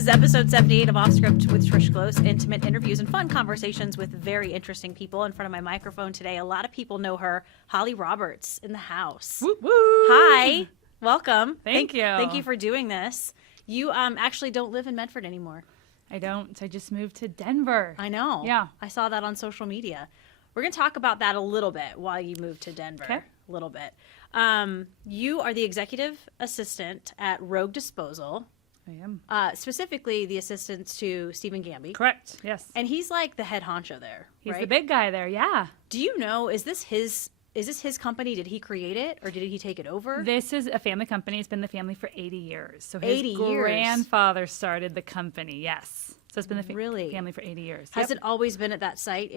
is episode 78 of Off Script with Trish, Glose. Intimate interviews and fun conversations with very interesting people. In front of my microphone today, a lot of people know her. Holly Roberts in the house. Woo woo. Hi. Welcome. Thank you. Thank you for doing this. You actually don't live in Medford anymore. I don't. I just moved to Denver. I know. Yeah. I saw that on social media. We're going to talk about that a little bit while you moved to Denver. Okay. A little bit. You are the executive assistant at Rogue Disposal. I am. Specifically the assistant to Stephen Gamby. Correct. Yes. And he's like the head honcho there, He's right? the big guy there. Yeah. Do you know, is this his company? Did he create it or did he take it over? This is a family company. It's been the family for 80 years. So his 80 years. grandfather started the company. Yes. So it's been the Really? family for 80 years. Has Yep. it always been at that site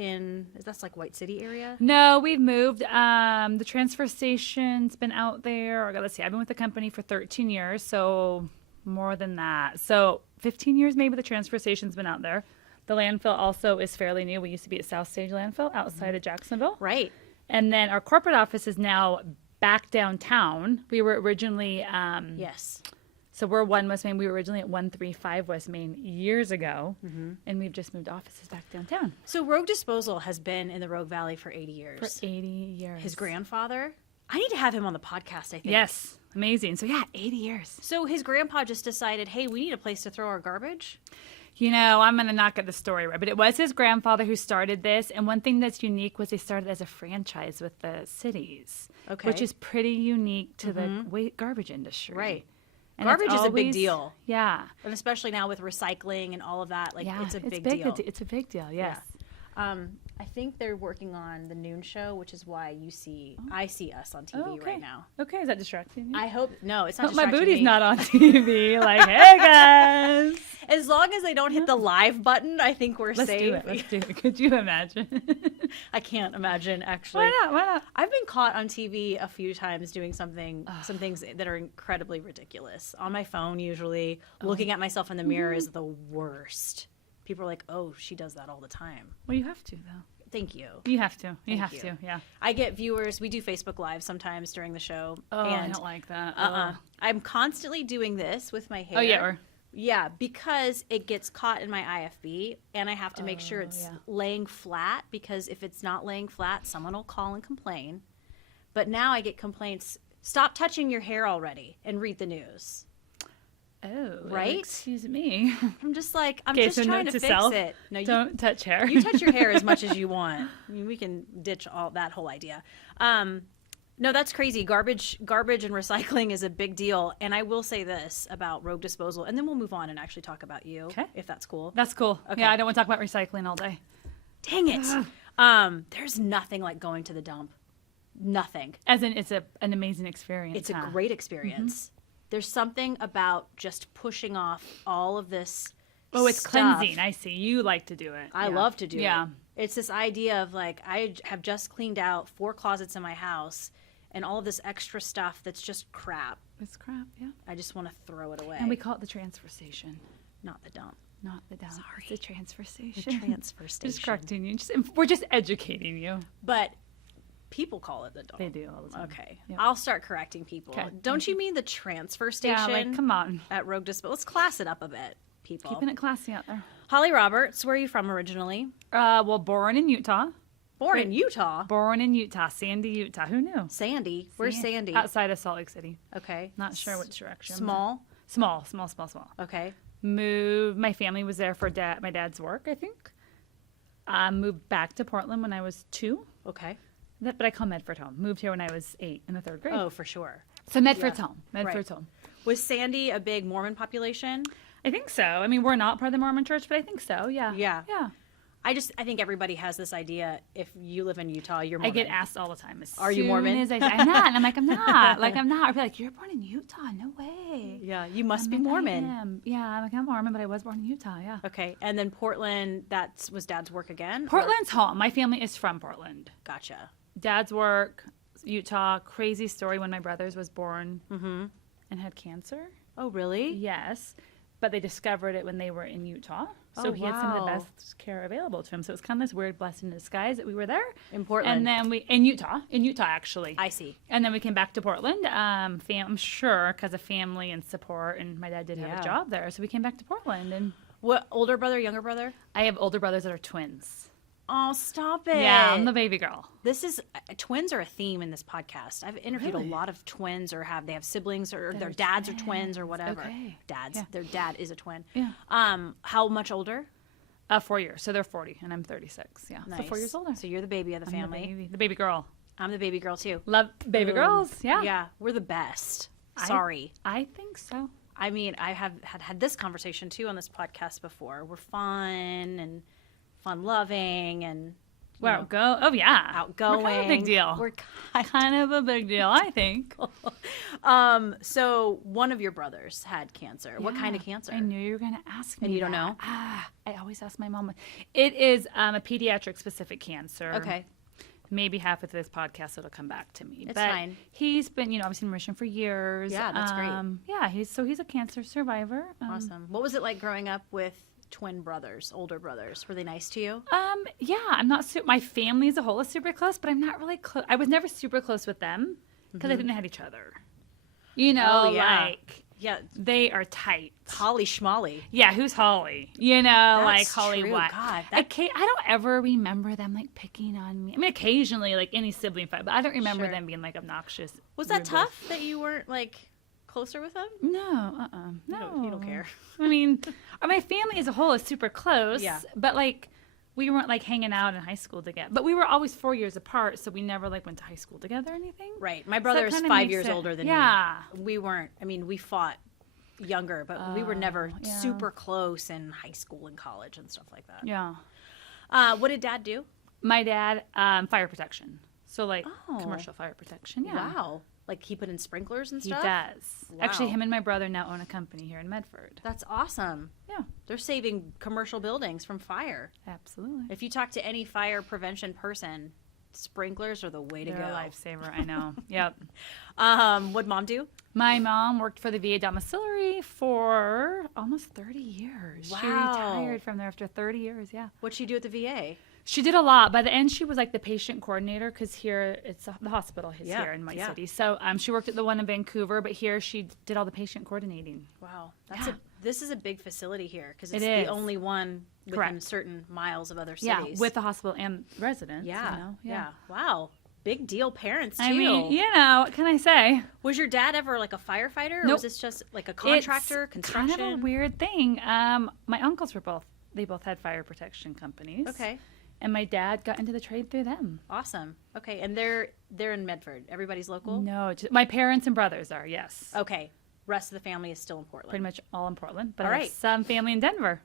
that's like White City area? No, we've moved. The transfer station's been out there. Let's see. I've been with the company for 13 years, so more than that. So 15 years maybe the transfer station's been out there. The landfill also is fairly new. We used to be at South Stage Landfill outside of Jacksonville. Right. And then our corporate office is now back downtown. We were originally, Yes. so we're 1 West Main. We were originally at 135 West Main years ago, and we've just moved offices back downtown. So Rogue Disposal has been in the Rogue Valley for 80 years. For 80 years. His grandfather? I need to have him on the podcast, I think. Yes. Amazing. So yeah, 80 years. So his grandpa just decided, hey, we need a place to throw our garbage? You know, I'm going to not get the story right, but it was his grandfather who started this. And one thing that's unique was they started as a franchise with the cities, Okay. which is pretty unique to the garbage industry. Right. And Garbage it's is a big always- deal. Yeah. And especially now with recycling and all of that, like Yeah, it's a big deal. It's a big deal, yes. I think they're working on the noon show, which is why I see us on TV Oh, okay. right now. Okay, is that distracting you? I hope no, it's not. Hope my distracting booty's me. not on TV. Like, hey guys, As long as they don't hit the live button, I think we're let's safe. do it. Let's do it. Could you imagine? I can't imagine actually. Why not? Why not? I've been caught on TV a few times doing some things that are incredibly ridiculous. On my phone, usually looking at myself in the mirror is the worst. People are like, "Oh, she does that all the time." Well, you have to though. Thank you. You have to. You Thank have you. to. Yeah. I get viewers. We do Facebook Live sometimes during the show. Oh, I and don't like that. I'm constantly doing this with my hair. Oh yeah. Yeah, because it gets caught in my IFB, and I have to make sure it's laying flat, because if it's not laying flat, someone will call and complain. But now I get complaints, stop touching your hair already and read the news. Oh, Right? Excuse me. I'm just like, I'm Okay, just so trying note to to fix self, it. No, Don't touch hair. you touch your hair as much as you want. I mean, we can ditch all that whole idea. No, that's crazy. Garbage and recycling is a big deal. And I will say this about Rogue Disposal, and then we'll move on and actually talk about you, Okay. if that's cool. That's cool. Okay. Yeah, I don't want to talk about recycling all day. Dang it. There's nothing like going to the dump. Nothing. As in, it's an amazing experience. It's a huh? great experience. There's something about just pushing off all of this Oh, it's stuff. cleansing. I see. You like to do it. I Yeah. love to do Yeah. it. It's this idea of like, I have just cleaned out 4 closets in my house, and all of this extra stuff that's just crap. It's crap. Yeah. I just want to throw it away. And we call it the transfer station, Not the dump. not the dump. Sorry. It's the transfer station. The transfer Just station. correcting you. We're just educating you. But people call it the dump. They do all the time. Okay. Yep. I'll start correcting people. 'Kay. Don't you mean the transfer Yeah, station like, come on. at Rogue Disposal? Let's class it up a bit, people. Keeping it classy out there. Holly Roberts, where are you from originally? Well, born in Utah. Born in Utah. Born in Utah. Sandy, Utah. Who knew? Sandy. Where's Sandy? Outside of Salt Lake City. Okay. Not sure which direction. Small. Small. Okay. Moved. My family was there for my dad's work, I think. Moved back to Portland when I was 2. Okay. But I call Medford home. Moved here when I was 8 in the 3rd grade. Oh, for sure. So Medford's yeah. home. Medford's home. Was Sandy a big Mormon population? I think so. I mean, we're not part of the Mormon church, but I think so. Yeah. Yeah. Yeah. I think everybody has this idea. If you live in Utah, you're Mormon. I get asked all the time. Are you Mormon? As I'm not. And I'm like, I'm not. I'm not. I'd be like, you're born in Utah? No way. Yeah, you must be I'm like, I Mormon. am. Yeah, I'm like, I'm Mormon, but I was born in Utah. Yeah. Okay, and then Portland. That was Dad's work again. or- Portland's home. My family is from Portland. Gotcha. Dad's work, Utah. Crazy story when my brothers was born and had cancer. Oh, really? Yes. but they discovered it when they were in Utah. So he had some of the wow. best care available to him. So it was kind of this weird blessing in disguise that we were there. In Portland. And then in Utah actually. I see. And then we came back to Portland, I'm sure because of family and support, and my dad did have a job there. So we came back to Portland. And What, older brother, younger brother? I have older brothers that are twins. Oh, stop it. Yeah, I'm the baby girl. This is, twins are a theme in this podcast. I've interviewed a lot of twins or they have siblings or their dads are twins or whatever. Okay. Dads. Yeah. Their dad is a twin. Yeah. How much older? 4 years. So they're 40 and I'm 36. Yeah. Nice. So 4 years older. So you're the baby of the family. The baby girl. I'm the baby girl too. Love baby girls. Yeah. Yeah. We're the best. Sorry. I think so. I mean, I have had this conversation too on this podcast before. We're fun and fun-loving and Oh yeah, outgoing. We're kind of a big deal. We're kind of a big deal, I think. So one of your brothers had cancer. What kind of cancer? I knew you were going to ask me. And you don't that. know? I always ask my mom. It is a pediatric specific cancer. Okay. Maybe halfway through this podcast it'll come back to me. It's but fine. He's been, obviously in remission for years. Yeah, that's great. Yeah, he's a cancer survivor. Awesome. What was it like growing up with twin brothers, older brothers? Were they nice to you? Yeah, I'm not. My family as a whole is super close, but I'm not really close. I was never super close with them because I didn't have each other. Yeah, they are tight. Holly Schmolly. Yeah, who's Holly? Like Holly true. what? God, I don't ever remember them like picking on me. I mean, occasionally like any sibling fight, but I don't remember them being like obnoxious. Was that tough that you weren't like closer with them? No, no. You don't care. I mean, my family as a whole is super close. Yeah. But like, we weren't like hanging out in high school together. But we were always 4 years apart, so we never like went to high school together or anything. Right. My brother is 5 years older than me. We weren't. I mean, we fought younger, but we were never super close in high school and college and stuff like that. Yeah. What did Dad do? My dad, fire protection. So like commercial fire protection. Yeah. Wow. Like he put in sprinklers and stuff? He does. Wow. Actually, him and my brother now own a company here in Medford. That's awesome. Yeah. They're saving commercial buildings from fire. Absolutely. If you talk to any fire prevention person, sprinklers are the way to They're go. a lifesaver, I know. Yep. What'd Mom do? My mom worked for the VA domiciliary for almost 30 years. Wow. She retired from there after 30 years, yeah. What'd she do at the VA? She did a lot. By the end, she was like the patient coordinator because here, it's the hospital is here in my city. So she worked at the one in Vancouver, but here she did all the patient coordinating. Wow. This is a big facility here because it's It the is. only one within certain miles of other Yeah, cities. with the hospital and residents. Yeah. Wow. Big deal parents, too. I mean, what can I say? Was your dad ever like a firefighter or Nope. was this just like a contractor, It's construction? kind of a weird thing. My uncles they both had fire protection companies. Okay. And my dad got into the trade through them. Awesome. Okay. And they're in Medford. Everybody's local? No, my parents and brothers are, yes. Okay. Rest of the family is still in Portland. Pretty much all in Portland, but All I have right. some family in Denver.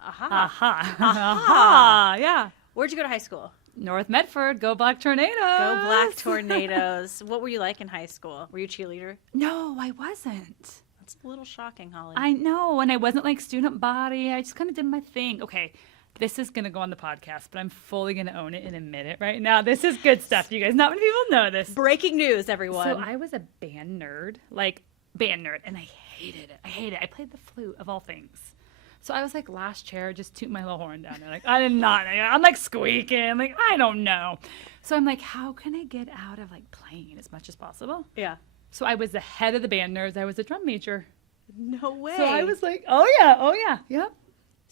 Aha. Aha. Yeah. Where'd you go to high school? North Medford, go Black Tornadoes. Go Black Tornadoes. What were you like in high school? Were you a cheerleader? No, I wasn't. That's a little shocking, Holly. I know, and I wasn't like student body. I just kind of did my thing. Okay, this is going to go on the podcast, but I'm fully going to own it and admit it right now. This is good stuff, you guys. Not many people know this. Breaking news, everyone. So I was a band nerd, and I hated it. I played the flute, of all things. So I was like last chair, just toot my little horn down there. Like, I did not. I'm like squeaking. Like, I don't know. So I'm like, how can I get out of like playing as much as possible? Yeah. So I was the head of the band nerds. I was a drum major. No way. So I was like, oh yeah. Yep.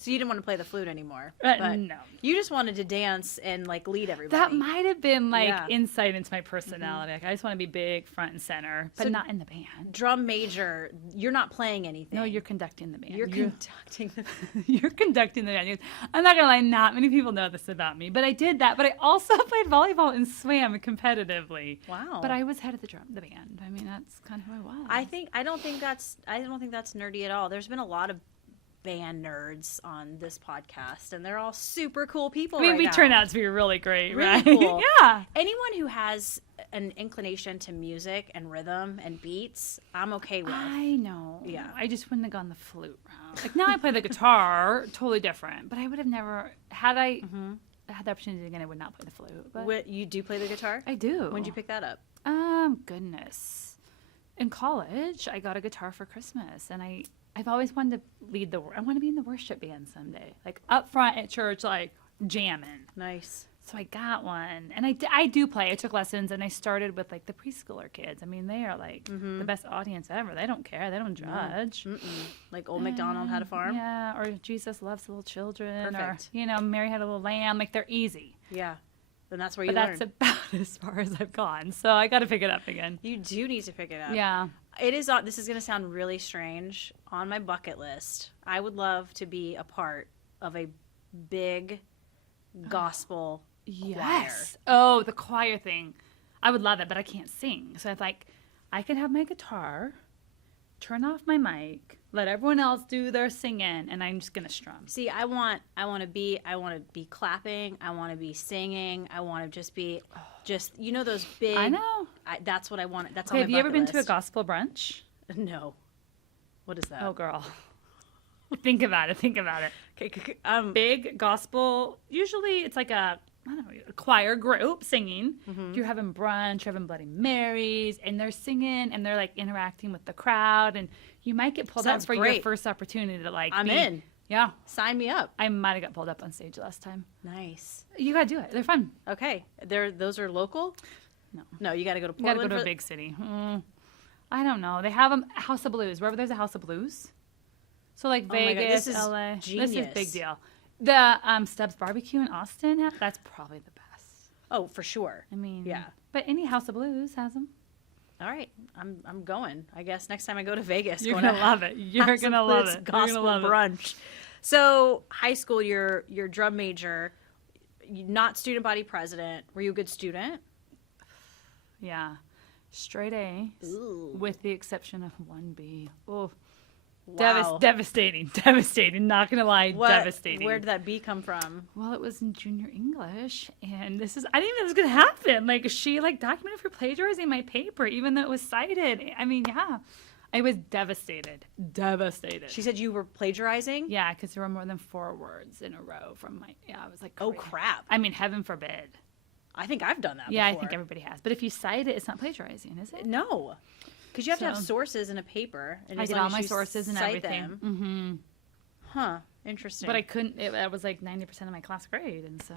So you didn't want to play the flute anymore. No. You just wanted to dance and like lead everybody. That might have been like Yeah. insight into my personality. Like I just want to be big, front and center, but So not in the band. Drum major, you're not playing anything. No, you're conducting the band. You're conducting the You're conducting the band. I'm not gonna lie, not many people know this about me, but I did that. But I also played volleyball and swam competitively. Wow. But I was head of the band. I mean, that's kind of who I was. I don't think that's nerdy at all. There's been a lot of band nerds on this podcast, and they're all super cool people. we now. turn out to be really great, Really right? cool. Yeah. Anyone who has an inclination to music and rhythm and beats, I'm okay with. I know. Yeah. I just wouldn't have gone the flute route. Like now I play the guitar, totally different. But I would have never had I had the opportunity again. I would not play the flute. But You do play the guitar? I do. When'd you pick that up? Goodness. in college, I got a guitar for Christmas, and I've always wanted to lead I want to be in the worship band someday, like up front at church, like jamming. Nice. So I got one, and I do play. I took lessons, and I started with like the preschooler kids. I mean, they are like the best audience ever. They don't care. They don't judge. Like Old MacDonald Had a Farm. Yeah, or Jesus Loves Little Children. Perfect. Or, Mary Had a Little Lamb. Like, they're easy. Yeah. Then that's where you But learn. that's about as far as I've gone. So I got to pick it up again. You do need to pick it up. Yeah. It is. This is going to sound really strange. On my bucket list, I would love to be a part of a big gospel choir. Oh, the choir thing. I would love it, but I can't sing. So it's like, I can have my guitar, turn off my mic, let everyone else do their singing, and I'm just gonna strum. See, I want to be clapping. I want to be singing. I want to just be, those big. I know. That's what I want. That's Okay, on my have you ever been bucket to a list. gospel brunch? No. What is that? Oh, girl. Think about it. Okay. Big gospel. Usually it's like a choir group singing. Mm-hmm. You're having brunch, you're having Bloody Marys, and they're singing and they're like interacting with the crowd, and you might get pulled Sounds up for great. your first opportunity to like. I'm in. Yeah, Sign me up. I might have got pulled up on stage last time. Nice. You gotta do it. They're fun. Okay. Those are local? No. No, you got to go to You gotta Portland. go to a big city. I don't know. They have a House of Blues. Wherever there's a House of Blues. So like Oh my God, Vegas, this is LA. genius. This is big deal. The Stubbs Barbecue in Austin, that's probably the best. Oh, for sure. I mean, Yeah. But any House of Blues has them. All right. I'm going. I guess next time I go to Vegas. You're going gonna to love it. You're House of gonna love Blues it. Gospel You're gonna love brunch. So high school, you're drum major, not student body president. Were you a good student? it. Yeah, straight A, Ooh. with the exception of 1B. Oh, Wow. devastating. Not gonna lie, devastating. Where did that B come from? Well, it was in junior English, and I didn't even know this was gonna happen. Like, she documented for plagiarizing my paper, even though it was cited. I mean, yeah, I was devastated. She said you were plagiarizing? Yeah, because there were more than 4 words in a row from my. Yeah, I was like, Oh, crazy. crap. I mean, heaven forbid. I think I've done that Yeah, before. I think everybody has. But if you cite it, it's not plagiarizing, is it? No. Because you have to have So- sources in a paper. And I as did long all as my you sources and cite everything. them- Mm-hmm. Huh. Interesting. But I couldn't. It was like 90% of my class grade, and so.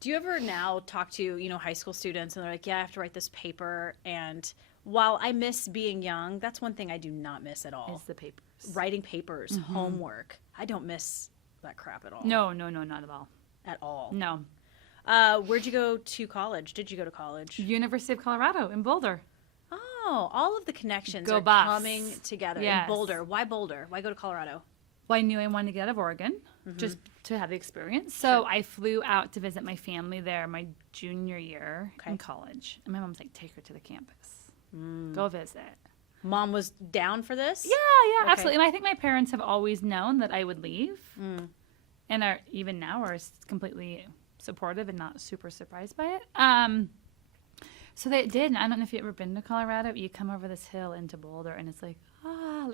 Do you ever now talk to, high school students and they're like, yeah, I have to write this paper. And while I miss being young, that's one thing I do not miss at all. Is the papers. Writing papers, homework. I don't miss that crap at all. No, not at all. At all. No. Where'd you go to college? Did you go to college? University of Colorado in Boulder. Oh, all of the connections Go are Buffs. coming together Yes. in Boulder. Why Boulder? Why go to Colorado? Well, I knew I wanted to get out of Oregon just to have the experience. So I flew out to visit my family there my junior year in college. And my mom's like, take her to the campus. Go visit. Mom was down for this? Yeah, Okay. absolutely. And I think my parents have always known that I would leave. And are even now are completely supportive and not super surprised by it. So they did. And I don't know if you've ever been to Colorado. You come over this hill into Boulder, and it's like,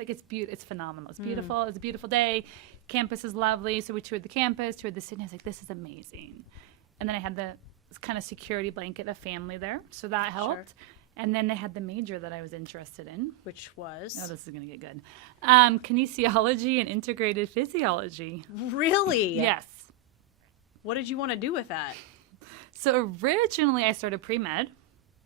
it's beautiful. It's phenomenal. It's beautiful. It's a beautiful day. Campus is lovely. So we toured the campus, toured the city. I was like, this is amazing. And then I had the kind of security blanket of family there, so that helped. And then they had the major that I was interested in. Which was? Oh, this is going to get good. Kinesiology and integrated physiology. Really? Yes. What did you want to do with that? So originally I started pre-med.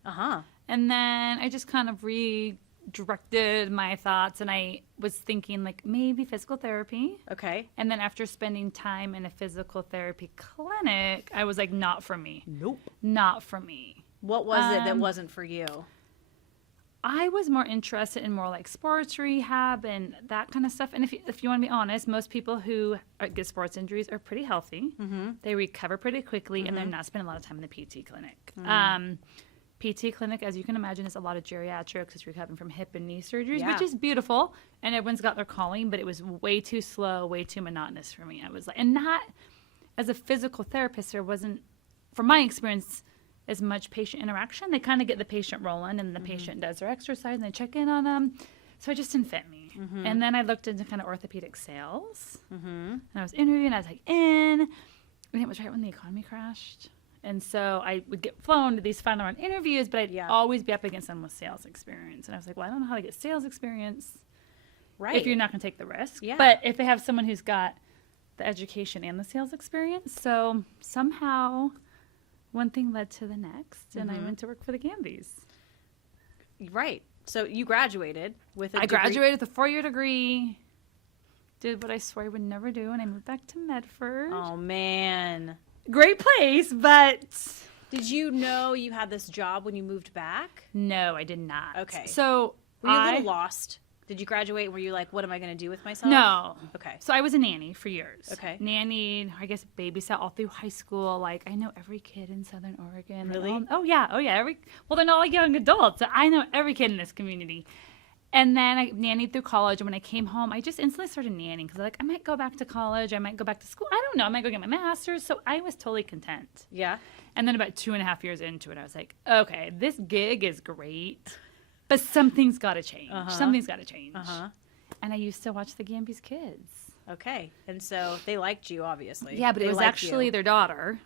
Uh-huh. And then I just kind of redirected my thoughts, and I was thinking like maybe physical therapy. Okay. And then after spending time in a physical therapy clinic, I was like, not for me. Nope. Not for me. What was it that wasn't for you? I was more interested in more like sports rehab and that kind of stuff. And if you want to be honest, most people who get sports injuries are pretty healthy. Mm-hmm. They recover pretty quickly, and they're not spending a lot of time in the PT clinic. PT clinic, as you can imagine, is a lot of geriatrics. It's recovering from hip and knee surgeries, Yeah. which is beautiful. And everyone's got their calling, but it was way too slow, way too monotonous for me. I was like, and not as a physical therapist, there wasn't, from my experience, as much patient interaction. They kind of get the patient rolling, and the patient does their exercise, and they check in on them. So it just didn't fit me. And then I looked into kind of orthopedic sales, and I was interviewing. I was like, and it was right when the economy crashed, And so I would get flown to these final round interviews, but I'd always be up against someone with sales experience. And I was like, well, I don't know how to get sales experience if you're not going to take the risk. Yeah. But if they have someone who's got the education and the sales experience. So somehow one thing led to the next, and I went to work for the Gambys. Right. So you graduated with a degree. Graduated with a 4-year degree, did what I swore I would never do, and I moved back to Medford. Oh, man. Great place, but... Did you know you had this job when you moved back? No, I did not. Okay. So were you a little lost? Did you graduate and were you like, what am I going to do with myself? No. Okay. So I was a nanny for years. Okay. Nannied, I guess babysat all through high school. Like, I know every kid in Southern Oregon. Really? Oh, yeah. Well, they're not like young adults. So I know every kid in this community. And then I nannied through college. And when I came home, I just instantly started nannying. Because I might go back to college. I might go back to school. I don't know. I might go get my master's. So I was totally content. Yeah. And then about 2.5 years into it, I was like, okay, this gig is great. But something's got to change. Something's got to change. And I used to watch the Gambys kids. Okay. And so they liked you, obviously. Yeah, but it was actually their daughter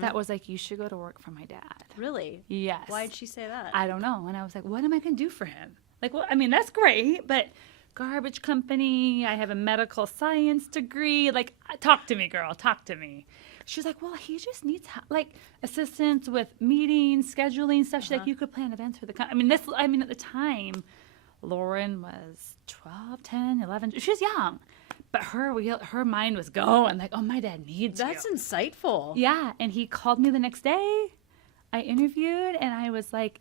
that was like, you should go to work for my dad. Really? Yes. Why did she say that? I don't know. And I was like, what am I going to do for him? Like, well, I mean, that's great, but garbage company, I have a medical science degree. Like, talk to me, girl. Talk to me. She was like, well, he just needs, like, assistance with meetings, scheduling, stuff. She's like, you could plan events for the company. At the time, Lauren was 12, 10, 11. She was young. But her mind was going, like, oh, my dad needs That's you. Insightful. Yeah, and he called me the next day. I interviewed, and I was like,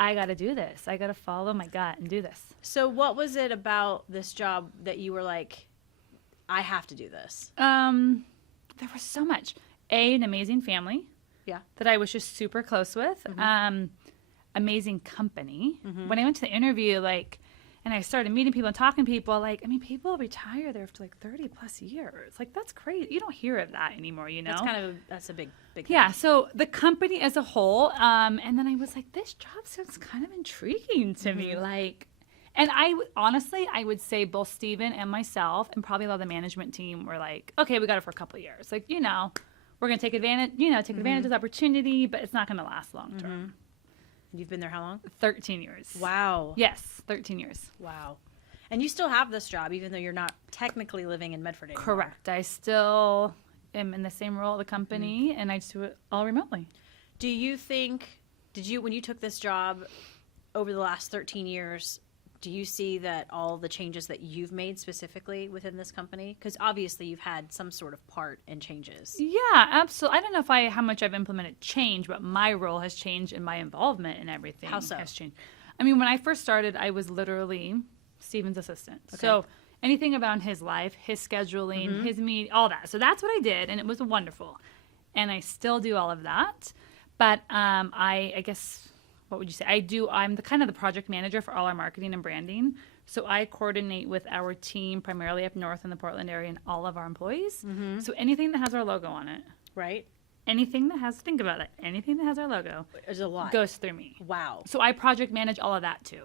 I got to do this. I got to follow my gut and do this. So what was it about this job that you were like, I have to do this? There was so much. An amazing family. Yeah. That I was just super close with. Amazing company. When I went to the interview, and I started meeting people and talking to people, people retire there after 30 plus years. That's great. You don't hear of that anymore, you know? That's a big thing. Yeah, so the company as a whole, and then I was like, this job sounds kind of intriguing to me. And I would say both Steven and myself and probably a lot of the management team were like, okay, we got it for a couple of years. We're going to take advantage of the opportunity, but it's not going to last long term. You've been there how long? 13 years. Wow. Yes, 13 years. Wow. And you still have this job, even though you're not technically living in Medford anymore. Correct. I still am in the same role at the company, and I just do it all remotely. Do you think, when you took this job over the last 13 years, do you see that all the changes that you've made specifically within this company? Because obviously you've had some sort of part in changes. Yeah, absolutely. I don't know how much I've implemented change, but my role has changed and my involvement in everything How so? has changed. I mean, when I first started, I was literally Steven's assistant. Okay. So anything about his life, his scheduling, his meeting, all that. So that's what I did, and it was wonderful. And I still do all of that. But I guess... what would you say? I'm the kind of the project manager for all our marketing and branding. So I coordinate with our team primarily up north in the Portland area and all of our employees. So anything that has our logo on it. Right. Anything that has, think about it, anything that has our logo. There's a lot. Goes through me. Wow. So I project manage all of that too.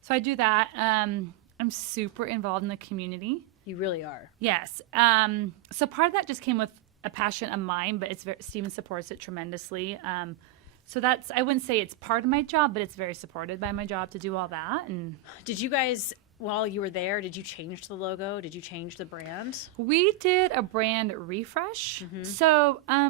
So I do that. I'm super involved in the community. You really are. Yes. So part of that just came with a passion of mine, but Steven supports it tremendously. So I wouldn't say it's part of my job, but it's very supported by my job to do all that. And did you guys, while you were there, did you change the logo? Did you change the brand? We did a brand refresh. So I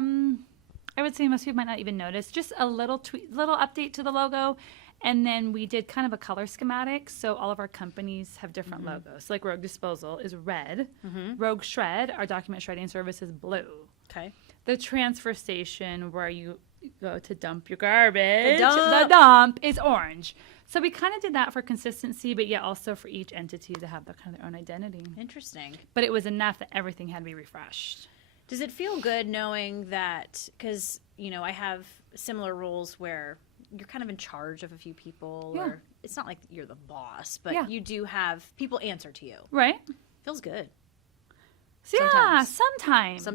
would say most people might not even notice. Just a little update to the logo. And then we did kind of a color schematic. So all of our companies have different logos. Like Rogue Disposal is red. Rogue Shred, our document shredding service, is blue. Okay. The transfer station where you go to dump your garbage, the dump is orange. So we kind of did that for consistency, but yet also for each entity to have their own identity. Interesting. But it was enough that everything had to be refreshed. Does it feel good knowing that, because, I have similar roles where you're kind of in charge of a few people, or it's not like you're the boss, but you do have people answer to you. Right. Feels good. Sometimes.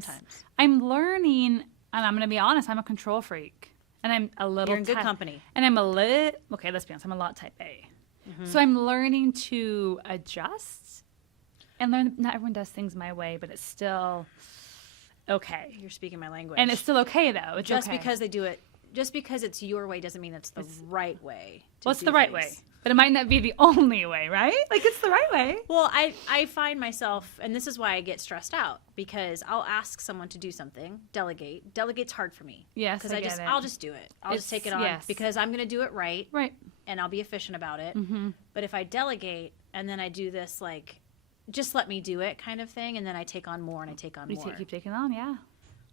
I'm learning. And I'm going to be honest, I'm a control freak. And I'm a little... You're in good company. And I'm okay, let's be honest, I'm a lot type A. So I'm learning to adjust and learn, not everyone does things my way, but it's still, okay. You're speaking my language. And it's still okay, though. It's just okay. because they do it, just because it's your way doesn't mean it's the right way. Well, it's the right way. But it might not be the only way, right? Like, it's the right way. Well, I find myself, and this is why I get stressed out, because I'll ask someone to do something, delegate. Delegate's hard for me. Yes, because I'll just do it. I'll just take it on because I'm going to do it right. Right. And I'll be efficient about it. Mm-hmm. But if I delegate and then I do this, like, just let me do it kind of thing, and then I take on more and I take on more. You keep taking on, yeah.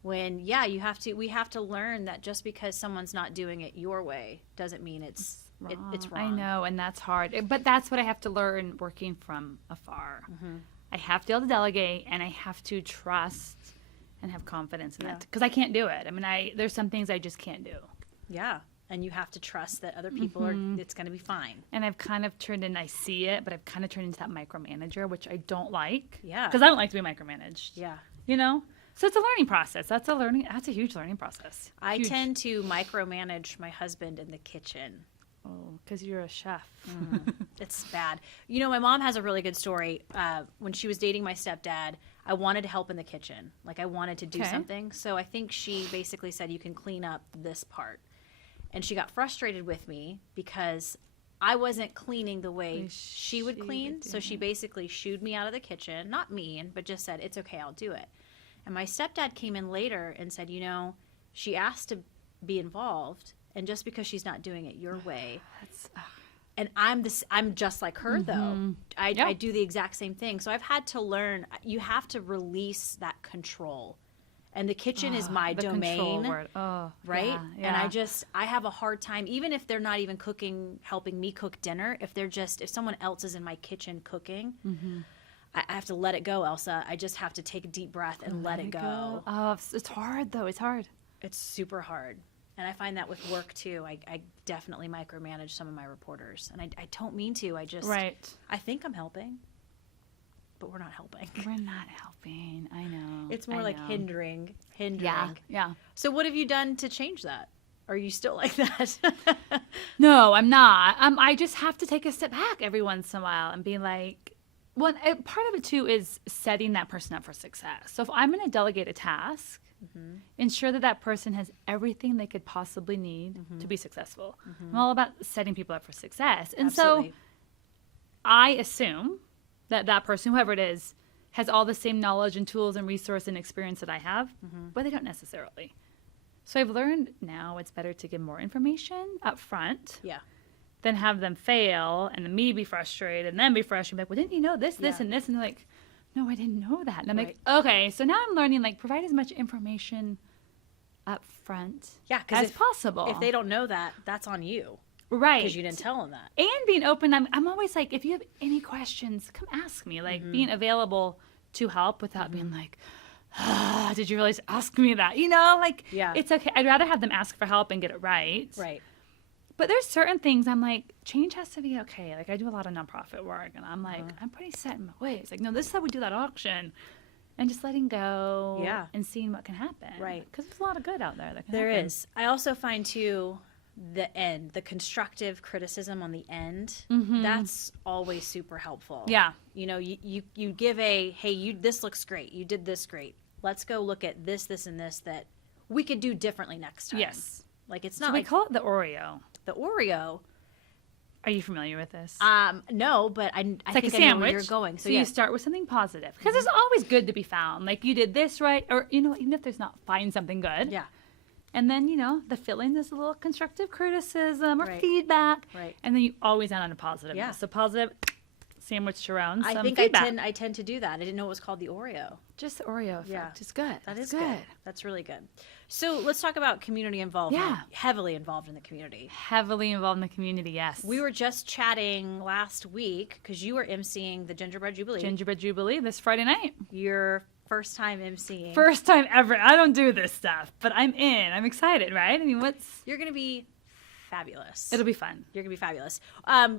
When, we have to learn that just because someone's not doing it your way doesn't mean it's wrong. It's wrong. I know, and that's hard. But that's what I have to learn working from afar. Mm-hmm. I have to be able to delegate, and I have to trust and have confidence in that. Because I can't do it. I mean, there's some things I just can't do. Yeah, and you have to trust that other people it's going to be fine. And I've kind of turned in, I see it, but I've kind of turned into that micromanager, which I don't like. Yeah. Because I don't like to be micromanaged. Yeah. You know? So it's a learning process. That's a huge learning process. I tend to micromanage my husband in the kitchen. Oh, because you're a chef. It's bad. You know, my mom has a really good story. When she was dating my stepdad, I wanted to help in the kitchen. Like, I wanted to do something. So I think she basically said, you can clean up this part. And she got frustrated with me because I wasn't cleaning the way she would clean. So she basically shooed me out of the kitchen. Not mean, but just said, it's okay, I'll do it. And my stepdad came in later and said, you know, she asked to be involved. And just because she's not doing it your way, and I'm just like her though. I do the exact same thing. So I've had to learn. You have to release that control, and the kitchen is my domain, right? Yeah. And I have a hard time, even if they're not even cooking, helping me cook dinner. If someone else is in my kitchen cooking. Mm-hmm. I have to let it go, Elsa. I just have to take a deep breath and let it go. Oh, it's hard though. It's hard. It's super hard. And I find that with work, too. I definitely micromanage some of my reporters. And I don't mean to. I think I'm helping. But we're not helping. We're not helping. I know. It's more like hindering. Yeah. So what have you done to change that? Are you still like that? No, I'm not. I just have to take a step back every once in a while and be like, part of it, too, is setting that person up for success. So if I'm going to delegate a task, ensure that person has everything they could possibly need to be successful. I'm all about setting people up for success. And so I assume that person, whoever it is, has all the same knowledge and tools and resource and experience that I have, but they don't necessarily. So I've learned now it's better to give more information up front than have them fail and then me be frustrated and then be frustrated. Like, well, didn't you know this, and this? And they're like, no, I didn't know that. And I'm like, okay, so now I'm learning, like, provide as much information up front as possible. If they don't know that, that's on you. Right. Because you didn't tell them that. And being open, I'm always like, if you have any questions, come ask me. Like, being available to help without being like, did you really ask me that? You know, like, it's okay. I'd rather have them ask for help and get it right. Right. But there's certain things I'm like, change has to be okay. Like, I do a lot of nonprofit work, and I'm like, I'm pretty set in my ways. Like, no, this is how we do that auction. And just letting go and seeing what can happen. Right. Because there's a lot of good out there. There is. I also find, too, the constructive criticism on the end, that's always super helpful. Yeah. You know, you give this looks great. You did this great. Let's go look at this, and this that we could do differently next time. Yes. Like, it's not we call it the Oreo. The Oreo. Are you familiar with this? No, but I like think a sandwich. I know where you're going. So you start with something positive. Because there's always good to be found. Like, you did this right. Or, you know, even if there's not, find something good. Yeah. And then, you know, the filling is a little constructive criticism or feedback. Right. And then you always end on a positive. Yeah. So positive, sandwich around some I think feedback. I tend to do that. I didn't know it was called the Oreo. Just the Oreo effect. Yeah. It's good. That is good. That's really good. So let's talk about community involvement. Yeah. Heavily involved in the community. Heavily involved in the community, yes. We were just chatting last week because you were emceeing the Gingerbread Jubilee. Gingerbread Jubilee this Friday night. Your first time emceeing. First time ever. I don't do this stuff, but I'm in. I'm excited, right? I mean, You're going to be fabulous. It'll be fun. You're going to be fabulous.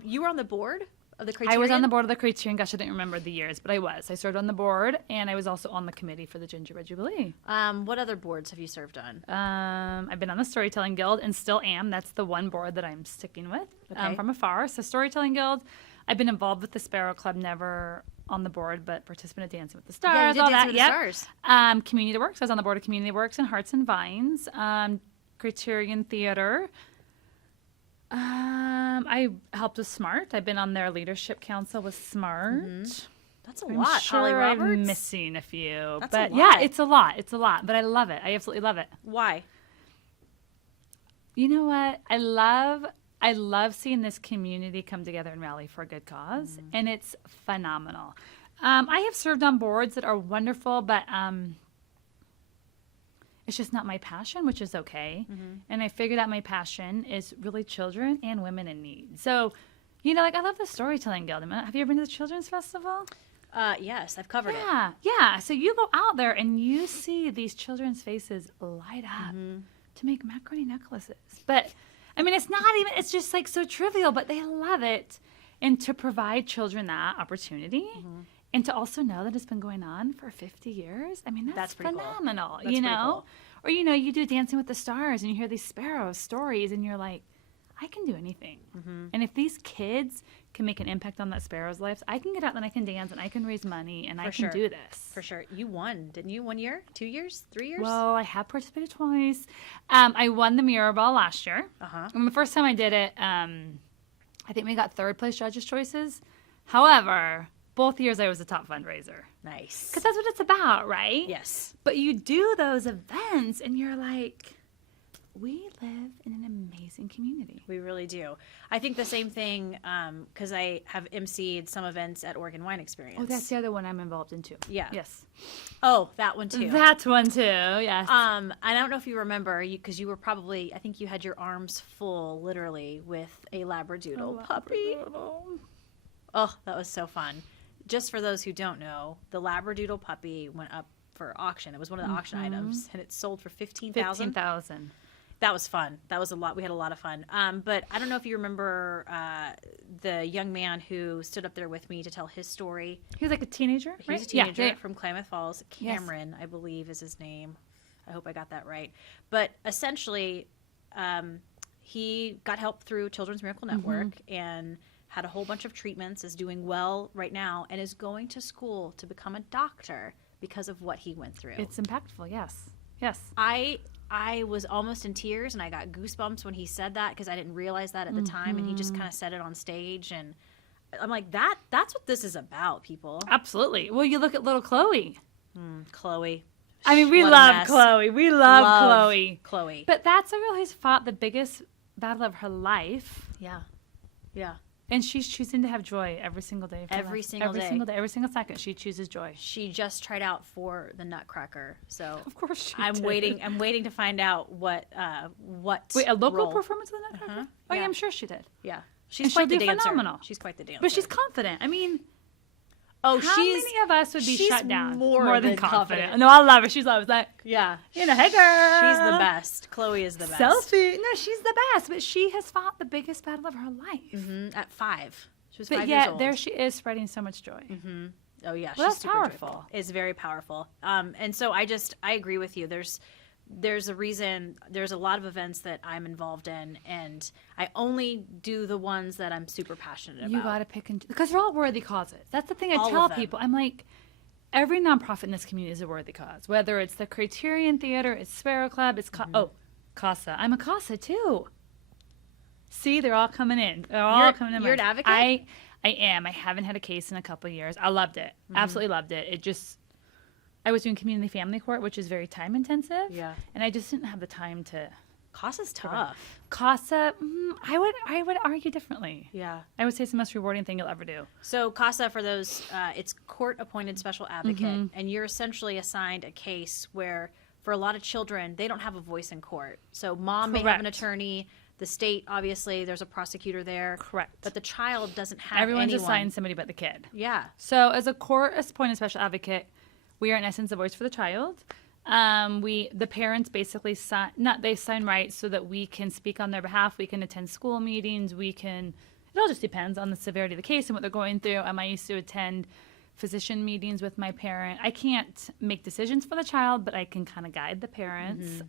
You were on the board of the Criterion? I was on the board of the Criterion. Gosh, I didn't remember the years, but I was. I served on the board, and I was also on the committee for the Gingerbread Jubilee. What other boards have you served on? I've been on the Storytelling Guild and still am. That's the one board that I'm sticking with from afar. So Storytelling Guild. I've been involved with the Sparrow Club, never on the board, but participant at Dancing with the Yeah, you Stars, did all Dancing that. with the Stars. Community Works. I was on the board of Community Works and Hearts and Vines. Criterion Theater. I helped with SMART. I've been on their leadership council with SMART. That's a I'm lot. sure Holly I'm Roberts. missing a few. That's but a yeah, lot. it's a lot. It's a lot. But I love it. I absolutely love it. Why? You know what? I love seeing this community come together and rally for a good cause, and it's phenomenal. I have served on boards that are wonderful, but it's just not my passion, which is okay. And I figured out my passion is really children and women in need. So, like I love the Storytelling Guild. Have you ever been to the Children's Festival? Yes, I've covered it. Yeah. So you go out there and you see these children's faces light up to make macaroni necklaces. But I mean, it's just like so trivial, but they love it. And to provide children that opportunity and to also know that it's been going on for 50 years. I mean, that's pretty phenomenal, cool. That's pretty cool. Or, you do Dancing with the Stars and you hear these sparrow stories and you're like, I can do anything. And if these kids can make an impact on that sparrow's lives, I can get out and I can dance and I can raise money and I can do this. For sure. You won, didn't you? 1 year? 2 years? 3 years? Well, I have participated twice. I won the Mirror Ball last year. And the first time I did it, I think we got third place judges' choices. However, both years I was a top fundraiser. Nice. Because that's what it's about, right? Yes. But you do those events and you're like, we live in an amazing community. We really do. I think the same thing because I have emceed some events at Oregon Wine Experience. Oh, that's the other one I'm involved in too. Yeah. Yes. Oh, that one too. That one too, yes. I don't know if you remember, because you were probably, I think you had your arms full, literally, with a Labradoodle puppy. Oh, that was so fun. Just for those who don't know, the Labradoodle puppy went up for auction. It was one of the auction items, and it sold for $15,000. $15,000. That was fun. That was a lot. We had a lot of fun. But I don't know if you remember the young man who stood up there with me to tell his story. He was like a teenager, right? He was a teenager Yeah. from Klamath Falls. Cameron, I believe, is his name. I hope I got that right. But essentially, he got help through Children's Miracle Network and had a whole bunch of treatments, is doing well right now, and is going to school to become a doctor because of what he went through. It's impactful, yes. Yes. I was almost in tears, and I got goosebumps when he said that because I didn't realize that at the time, and he just kind of said it on stage, and I'm like, that's what this is about, people. Absolutely. Well, you look at little Chloe. Chloe. I mean, we What a love mess. Chloe. We love Chloe. Chloe. But that's a girl who's fought the biggest battle of her life. Yeah. Yeah. And she's choosing to have joy every single day. Of her Every life. single every day. single day. Every single second, she chooses joy. She just tried out for the Nutcracker, so Of course she I'm did. waiting. I'm waiting to find out what. Wait, a local role. performance of the Nutcracker? Oh, yeah, Yeah. I'm sure she did. Yeah, she's And quite she'll the do dancer. phenomenal. She's quite the dancer. But she's confident. I mean, how how many of us would be she's shut down? more than confident. No, I love her. She's always like, Yeah, hey girl. she's the best. Chloe is the best. Selfie. No, she's the best. But she has fought the biggest battle of her life. At 5. She was But 5 yet, years old. there she is spreading so much joy. Oh yeah, Well, she's that's super powerful. joyful. It's very powerful. And so I agree with you. There's a reason. There's a lot of events that I'm involved in, and I only do the ones that I'm super passionate about. You got to pick and because they're all worthy causes. That's the thing I All tell of them. people. I'm like, every nonprofit in this community is a worthy cause. Whether it's the Criterion Theater, it's Sparrow Club, it's CASA. I'm a CASA too. See, they're all coming in. They're all coming in. You're an advocate? I am. I haven't had a case in a couple of years. I loved it. Absolutely loved it. It just, I was doing community family court, which is very time intensive. Yeah. And I just didn't have the time to. CASA's tough. CASA, I would argue differently. Yeah. I would say it's the most rewarding thing you'll ever do. So CASA, for those, it's court-appointed special advocate, and you're essentially assigned a case where, for a lot of children, they don't have a voice in court. So mom may have an Correct. attorney. The state, obviously, there's a prosecutor there. Correct. But the child doesn't have Everyone's anyone. assigned somebody but the kid. Yeah. So as a court-appointed special advocate, we are in essence a voice for the child. The parents basically sign rights so that we can speak on their behalf. We can attend school meetings. It all just depends on the severity of the case and what they're going through. I used to attend physician meetings with my parent. I can't make decisions for the child, but I can kind of guide the parents.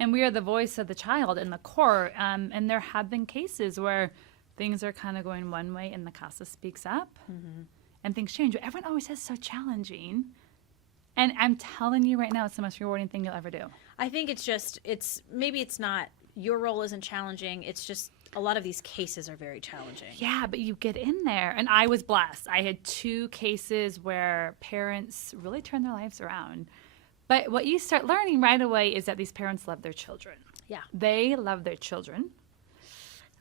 And we are the voice of the child in the court. And there have been cases where things are kind of going one way and the CASA speaks up. and things change. But everyone always says so challenging. And I'm telling you right now, it's the most rewarding thing you'll ever do. I think maybe it's not, your role isn't challenging. It's just a lot of these cases are very challenging. Yeah, but you get in there. And I was blessed. I had 2 cases where parents really turned their lives around. But what you start learning right away is that these parents love their children. Yeah. They love their children.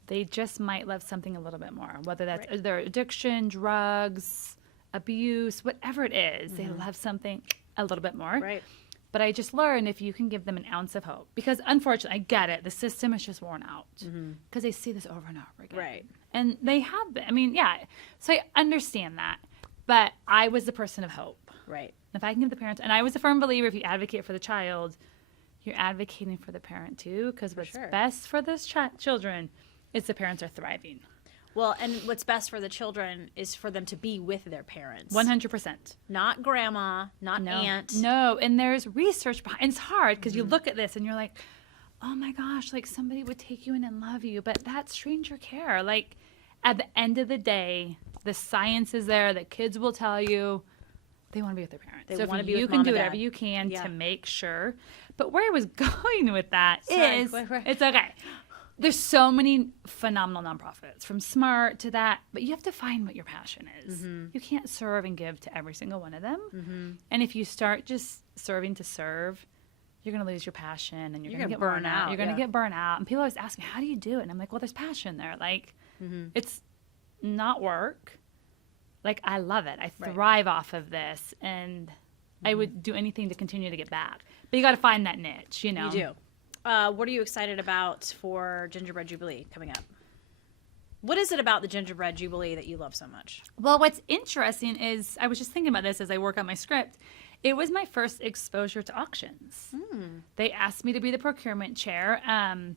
They just might love something a little bit more, whether that's their addiction, drugs, abuse, whatever it is. They love something a little bit more. Right. But I just learned if you can give them an ounce of hope, because unfortunately, I get it. The system is just worn out because they see this over and over again. Right. And they have been. I mean, yeah. So I understand that. But I was the person of hope. Right. If I can give the parents, and I was a firm believer, if you advocate for the child, you're advocating for the parent too, because what's best for those children is the parents are thriving. Well, and what's best for the children is for them to be with their parents. 100%. Not grandma, not aunt. No, and there's research behind. And it's hard because you look at this and you're like, oh my gosh, like somebody would take you in and love you, but that's stranger care. Like at the end of the day, the science is there. The kids will tell you they want to be with their parents. They so want to if be you with can mom do and whatever dad. you can to make sure. But where I was going with that is, it's okay. There's so many phenomenal nonprofits, from SMART to that, but you have to find what your passion is. You can't serve and give to every single one of them. And if you start just serving to serve, you're going to lose your passion and you're going to get burned out. You're going to get burnt out. And people always ask me, how do you do it? And I'm like, well, there's passion there. Like, it's not work. Like, I love it. I thrive off of this. And I would do anything to continue to get back. But you got to find that niche, you know. You do. What are you excited about for Gingerbread Jubilee coming up? What is it about the Gingerbread Jubilee that you love so much? Well, what's interesting is, I was just thinking about this as I work on my script. It was my first exposure to auctions. They asked me to be the procurement chair. And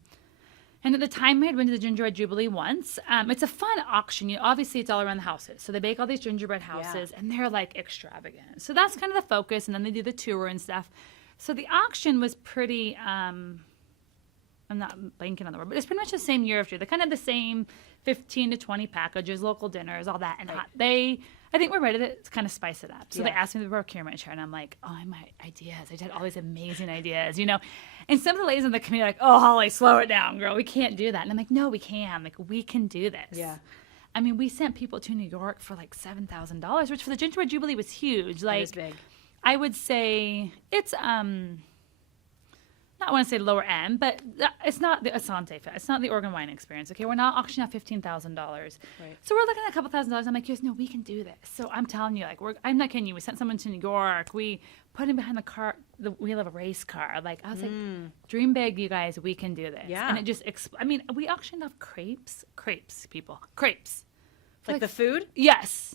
at the time, I had been to the Gingerbread Jubilee once. It's a fun auction. Obviously, it's all around the houses. So they bake all these gingerbread houses, and they're like extravagant. So that's kind of the focus, and then they do the tour and stuff. So the auction was pretty... I'm not blanking on the word, but it's pretty much the same year after. They're kind of the same 15 to 20 packages, local dinners, all that. And I think we're ready to kind of spice it up. So they asked me to be procurement chair, and I'm like, oh, my ideas. I just had all these amazing ideas, you know. And some of the ladies in the committee are like, oh, Holly, slow it down, girl. We can't do that. And I'm like, no, we can. Like, we can do this. Yeah. I mean, we sent people to New York for like $7,000, which for the Gingerbread Jubilee was huge. Like, it was big. I would say it's not want to say lower end, but it's not the Asante Fest. It's not the Oregon Wine Experience. Okay, we're not auctioning off $15,000. Right. So we're looking at a couple $1,000s. I'm like, yes, no, we can do this. So I'm telling you, like, I'm not kidding you. We sent someone to New York. We put him behind the wheel of a race car. Like, I was like, dream big, you guys. We can do this. Yeah. And it just, I mean, we auctioned off crepes, people, crepes. Like the food? Yes.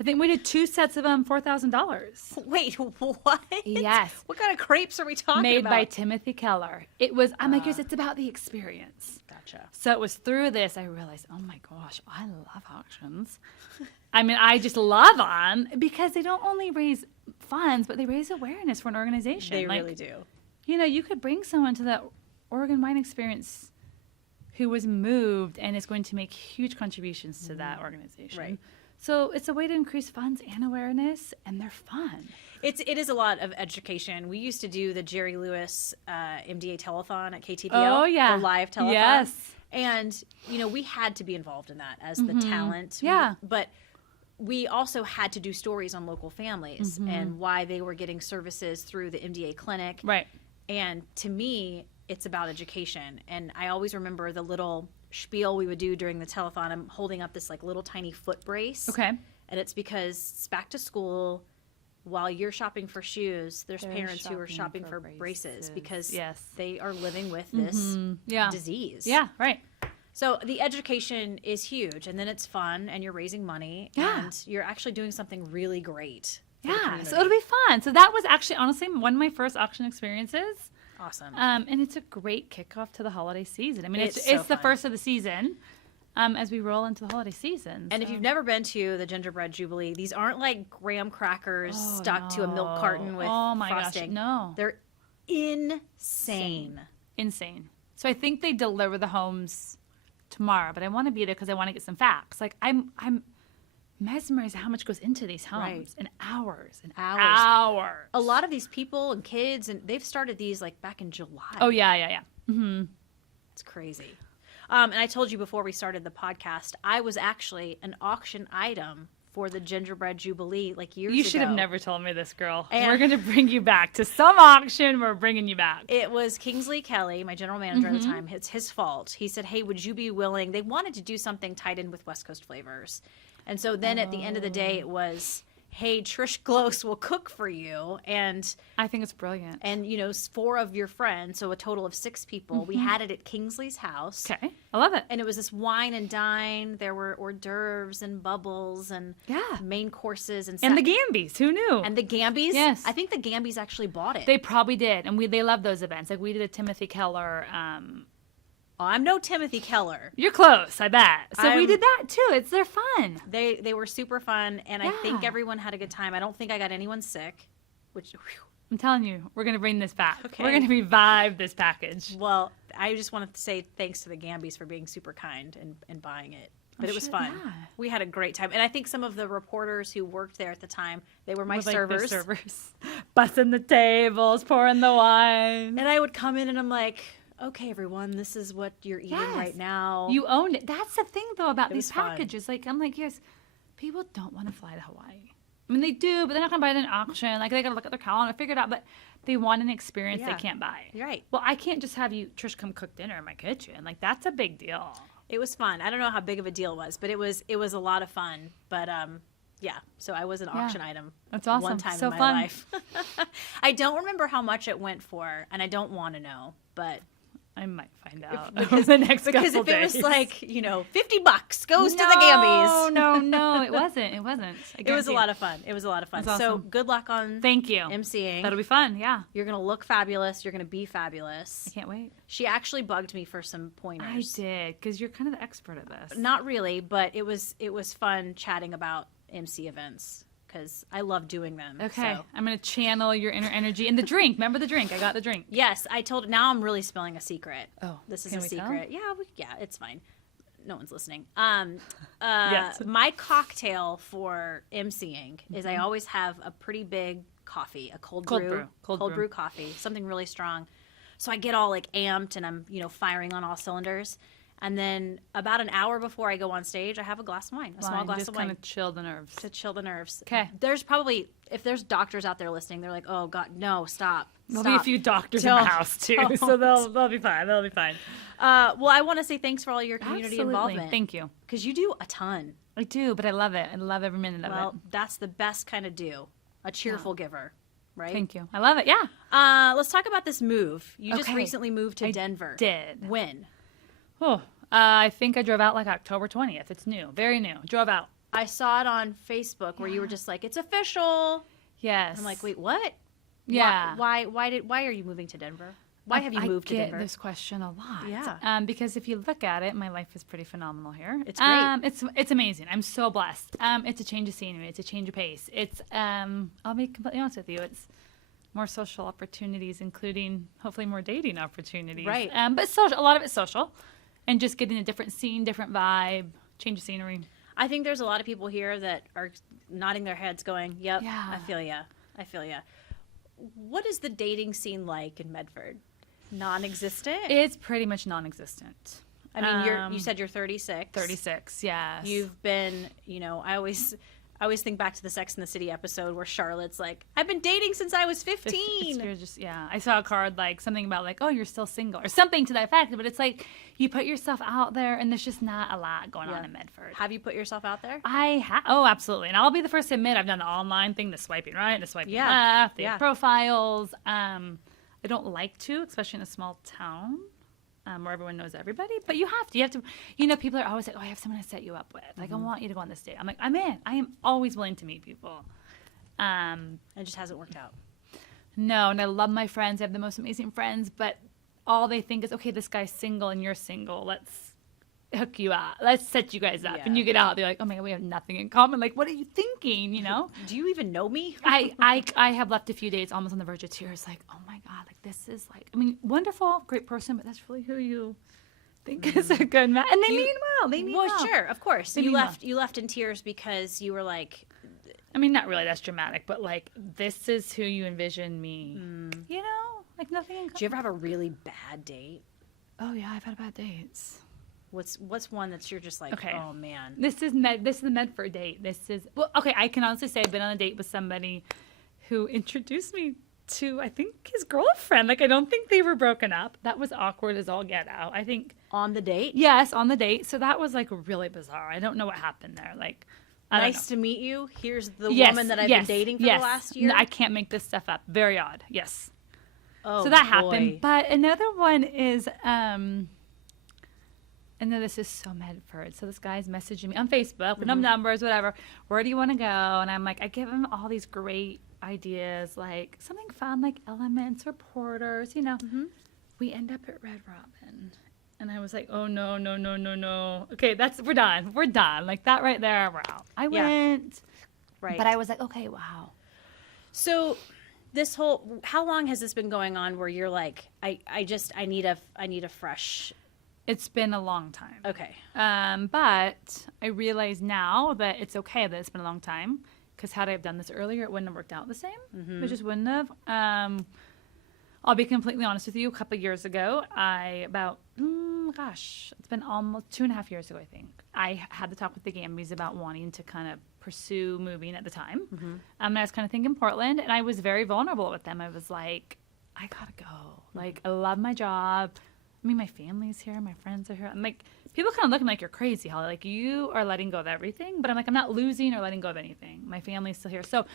I think we did 2 sets of them, $4,000. Wait, what? Yes. What kind of crepes are we talking about? Made by Timothy Keller. It was, I'm like, yes, it's about the experience. Gotcha. So it was through this I realized, oh my gosh, I love auctions. I mean, I just love them because they don't only raise funds, but they raise awareness for an organization. They really do. You know, you could bring someone to the Oregon Wine Experience who was moved and is going to make huge contributions to that organization. Right. So it's a way to increase funds and awareness, and they're fun. It is a lot of education. We used to do the Jerry Lewis MDA telethon at KTVL. Oh, yeah. The live telethon. Yes. And, you know, we had to be involved in that as the talent. Yeah. But we also had to do stories on local families and why they were getting services through the MDA clinic. Right. And to me, it's about education. And I always remember the little spiel we would do during the telethon. I'm holding up this like little tiny foot brace. Okay. And it's because it's back to school. While you're shopping for shoes, there's parents who are shopping for braces because they are living with this disease. Yeah, right. So the education is huge, and then it's fun, and you're raising money, and you're actually doing something really great. Yeah, so it'll be fun. So that was actually, honestly, one of my first auction experiences. Awesome. And it's a great kickoff to the holiday season. I mean, it's the first of the season as we roll into the holiday season. And if you've never been to the Gingerbread Jubilee, these aren't like graham crackers stuck to a milk carton with frosting. Gosh, no. They're insane. Insane. So I think they deliver the homes tomorrow, but I want to be there because I want to get some facts. Like, I'm mesmerized how much goes into these homes Right. and hours and Hours. hours. A lot of these people and kids, and they've started these like back in July. Oh, yeah. Mm-hmm. It's crazy. And I told you before we started the podcast, I was actually an auction item for the Gingerbread Jubilee like years ago. You should have never told me this, girl. And we're going to bring you back to some auction. We're bringing you back. It was Kingsley Kelly, my general manager at the time. It's his fault. He said, hey, would you be willing? They wanted to do something tied in with West Coast flavors. And so then at the end of the day, it was, hey, Trish Glose will cook for you. And I think it's brilliant. And, 4 of your friends, so a total of 6 people. We had it at Kingsley's house. Okay. I love it. And it was this wine and dine. There were hors d'oeuvres and bubbles and main courses. And the Gambies. Who knew? And the Gambies. Yes. I think the Gambies actually bought it. They probably did. And they love those events. Like we did a Timothy Keller. I'm no Timothy Keller. You're close, I bet. So we did that too. They're fun. They were super fun. And I think everyone had a good time. I don't think I got anyone sick, which... Whew. I'm telling you, we're going to bring this back. Okay. We're going to revive this package. Well, I just wanted to say thanks to the Gambies for being super kind and buying it. But it was fun. Yeah. We had a great time. And I think some of the reporters who worked there at the time, they were my With, servers. the servers. Bussing the tables, pouring the wine. And I would come in and I'm like, okay, everyone, this is what you're eating right now. You owned it. That's the thing, though, about these was fun. packages. Like, I'm like, yes, people don't want to fly to Hawaii. I mean, they do, but they're not going to buy it in an auction. Like, they got to look at their calendar, figure it out. But they want an experience they can't buy. You're right. Well, I can't just have you, Trish, come cook dinner in my kitchen. Like, that's a big deal. It was fun. I don't know how big of a deal it was, but it was a lot of fun. But yeah, so I was an auction item. That's awesome. One time So in my fun. life. I don't remember how much it went for, and I don't want to know, but I might find out over the next couple because if days. it was like $50 goes to the Gambies. No, it wasn't. It wasn't. It was a lot of fun. It was a lot of fun. That's So awesome. good luck on Thank you. emceeing. That'll be fun. Yeah, You're gonna look fabulous. You're gonna be fabulous. I can't wait. She actually bugged me for some I pointers. did because you're kind of the expert at this. Not really, but it was fun chatting about MC events because I love doing them. Okay, So. I'm gonna channel your inner energy and the drink. Remember the drink? I got the drink. Yes, I told. Now I'm really spilling a secret. Oh, this is can a we tell? secret. Yeah, it's fine. No one's listening. Yes. My cocktail for emceeing is I always have a pretty big coffee, a cold brew coffee, something really strong. So I get all like amped and I'm firing on all cylinders. And then about an hour before I go on stage, I have a glass of wine, a small glass just of wine. kind of chill the nerves. To chill the nerves. Okay. There's probably, if there's doctors out there listening, they're like, oh, God, no, stop. There'll be a few doctors in Don't. the house, too, so they'll be fine. They'll be fine. Well, I want to say thanks for all your community Absolutely. involvement. Thank you. Because you do a ton. I do, but I love it. I love every minute of Well, it. that's the best kind of do. A cheerful giver, right? Thank you. I love it. Yeah. Let's talk about this move. You just Okay. recently moved to Denver. Did. When? Oh, I think I drove out like October 20th. It's new. Very new. Drove out. I saw it on Facebook where you were just like, it's official. Yes. I'm like, wait, what? Yeah. Why are you moving to Denver? Why have you moved to Denver? I get this question a lot. Yeah. Because if you look at it, my life is pretty phenomenal here. It's great. It's amazing. I'm so blessed. It's a change of scenery. It's a change of pace. It's I'll be completely honest with you. It's more social opportunities, including hopefully more dating opportunities. Right. But social. A lot of it's social, and just getting a different scene, different vibe, change of scenery. I think there's a lot of people here that are nodding their heads going, yep, Yeah. I feel ya. What is the dating scene like in Medford? Non-existent? It's pretty much non-existent. I mean, you said you're 36. 36, yes. You've been, I always think back to the Sex and the City episode where Charlotte's like, I've been dating since I was 15. You're just, I saw a card like something about like, oh, you're still single or something to that effect. But it's like you put yourself out there and there's just not a lot going on in Medford. Have you put yourself out there? Oh, absolutely. And I'll be the first to admit I've done the online thing, the swiping right, the swiping left, the profiles. I don't like to, especially in a small town. Where everyone knows everybody, but you have to, people are always like, oh, I have someone to set you up with. Like, I want you to go on this date. I'm like, I'm in. I am always willing to meet people. It just hasn't worked out. No, and I love my friends. I have the most amazing friends, but all they think is, okay, this guy's single and you're single. Let's hook you up. Let's set you guys up. Yeah. And you get out, they're like, oh my God, we have nothing in common. Like, what are you thinking, Do you even know me? I have left a few dates almost on the verge of tears. Like, oh my God, like this is like, wonderful, great person, but that's really who you think it's a good match. And they mean well. They mean well. Well, sure, of course. They You mean left you left in tears because you were like, I mean, not really. That's dramatic, but like, this is who you envision me. You know, like nothing. do you ever have a really bad date? Oh yeah, I've had bad dates. What's one that you're just like, Okay. oh man. This is the Medford date. This is well, okay. I can honestly say I've been on a date with somebody who introduced me to, I think, his girlfriend. Like, I don't think they were broken up. That was awkward as all get out. I think On the date? yes, on the date. So that was like really bizarre. I don't know what happened there. Like, I don't know. Nice to meet you. Here's the Yes, woman that I've yes, been dating for yes. the last year. No, I can't make this stuff up. Very odd. Yes. Oh, So that boy. happened. But another one is, and then this is so Medford. So this guy's messaging me on Facebook with no numbers, whatever. Where do you want to go? And I'm like, I give him all these great ideas, like something fun, like Elements or Porters, you know. We end up at Red Robin. And I was like, oh, no, no, no, no, no. Okay, we're done. We're done. Like that right there, we're out. I went. Right. But I was like, okay, wow. So how long has this been going on where you're like, I need a fresh. It's been a long time. Okay. But I realize now that it's okay that it's been a long time, because had I have done this earlier, it wouldn't have worked out the same. It just wouldn't have. I'll be completely honest with you. A couple of years ago, it's been almost 2.5 years ago, I think. I had to talk with the Gambys about wanting to kind of pursue moving at the time. And I was kind of thinking Portland, and I was very vulnerable with them. I was like, I gotta go. Like, I love my job. I mean, my family's here, my friends are here. I'm like, people kind of look at me like you're crazy, Holly. Like, you are letting go of everything. But I'm like, I'm not losing or letting go of anything. My family's still here. So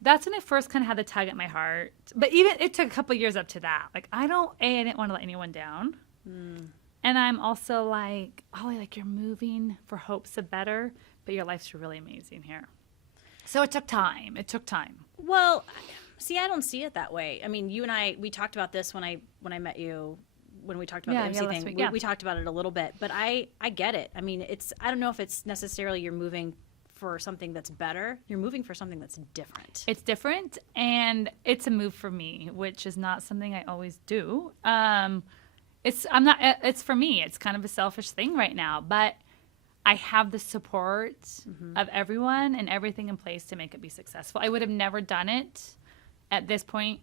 that's when I first kind of had the tug at my heart. But even it took a couple of years up to that. Like, I didn't want to let anyone down. And I'm also like, Holly, like, you're moving for hopes of better, but your life's really amazing here. So it took time. Well, see, I don't see it that way. I mean, you and I, we talked about this when I met you. When we talked about the MC thing, week, we talked about it a little bit, but I get it. I mean, I don't know if it's necessarily you're moving for something that's better. You're moving for something that's different. It's different, and it's a move for me, which is not something I always do. It's for me. It's kind of a selfish thing right now, but I have the support of everyone and everything in place to make it be successful. I would have never done it at this point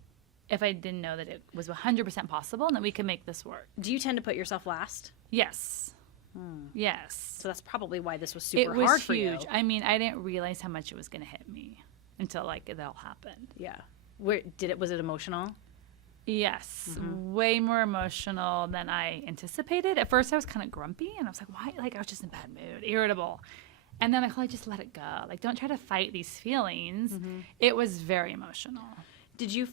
if I didn't know that it was 100% possible and that we could make this work. Do you tend to put yourself last? Yes. Yes. So that's probably why this was super hard for you. It was huge. I mean, I didn't realize how much it was going to hit me until like it all happened. Yeah. Was it emotional? Yes. Way more emotional than I anticipated. At first I was kind of grumpy and I was like, why? Like, I was just in a bad mood, irritable. And then I just let it go. Like, don't try to fight these feelings. It was very emotional. Did you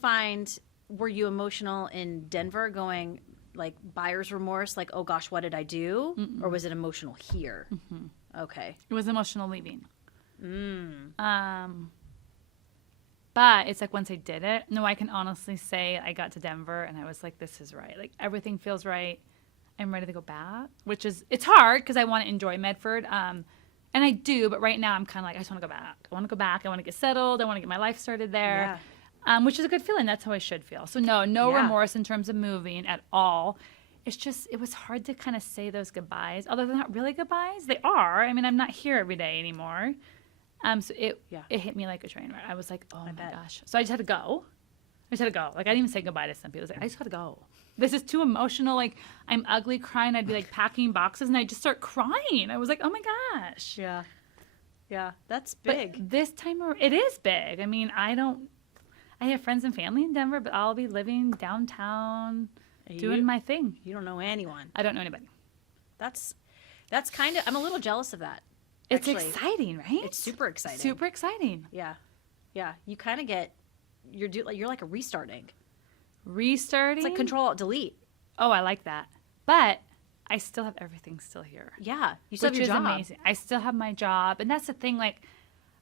were you emotional in Denver going like buyer's remorse, like, oh gosh, what did I do? Or was it emotional here? Okay. It was emotional leaving. But it's like once I did it, no, I can honestly say I got to Denver and I was like, this is right. Like, everything feels right. I'm ready to go back, it's hard because I want to enjoy Medford. And I do, but right now I'm kind of like, I just want to go back. I want to go back. I want to get settled. I want to get my life started there. Yeah. Which is a good feeling. That's how I should feel. So no remorse in terms of moving at all. It's just, it was hard to kind of say those goodbyes. Although they're not really goodbyes. They are. I mean, I'm not here every day anymore. So it hit me like a train wreck. I was like, oh my gosh. So I just had to go. Like, I didn't even say goodbye to some people. I was like, I just got to go. This is too emotional. Like, I'm ugly crying. I'd be like packing boxes and I'd just start crying. I was like, oh my gosh. Yeah. Yeah. That's big. But this time, it is big. I mean, I have friends and family in Denver, but I'll be living downtown doing my thing. You don't know anyone. I don't know anybody. That's kind of, I'm a little jealous of that. It's exciting, right? It's super exciting. Super exciting. Yeah. Yeah. You kind of you're like a restarting. Restarting? It's like Control-Alt-Delete. Oh, I like that. But I still have everything still here. Yeah. You still have your job. Amazing. I still have my job. And that's the thing, like,